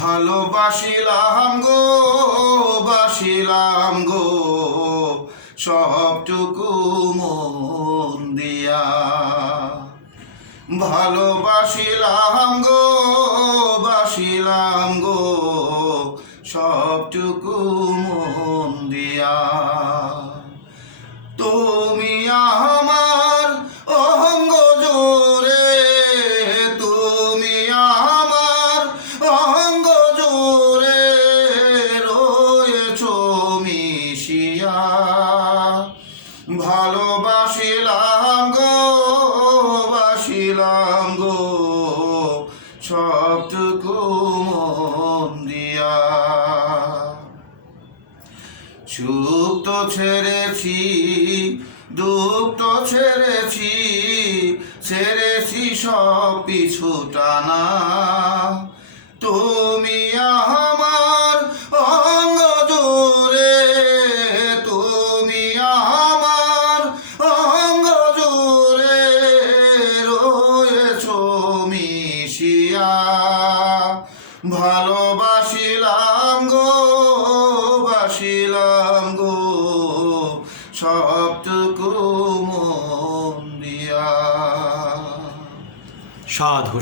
ভালোবাসিলাম গো, বাসিলাম গো, সবটুকু মন দিয়া। ভালোবাসিলাম গো, বাসিলাম গো, সবটুকু মন দিয়া। তুমি আমার অঙ্গ জোরে, তুমি আমার অঙ্গ জোরে রয়েছ মিশিয়া। ভালোবাসিলাম গো, বাসিলাম গো, সবটুকু মন দিয়া। সুখ তো ছেড়েছি, দুঃখ তো ছেড়েছি, ছেড়েছি সব পিছু টানা। তুমি আমার অঙ্গ জোরে, তুমি আমার অঙ্গ জোরে রয়েছ মিশিয়া। ভালোবাসিলাম গো, বাসিলাম গো, সবটুকু মন দিয়া। সাধু।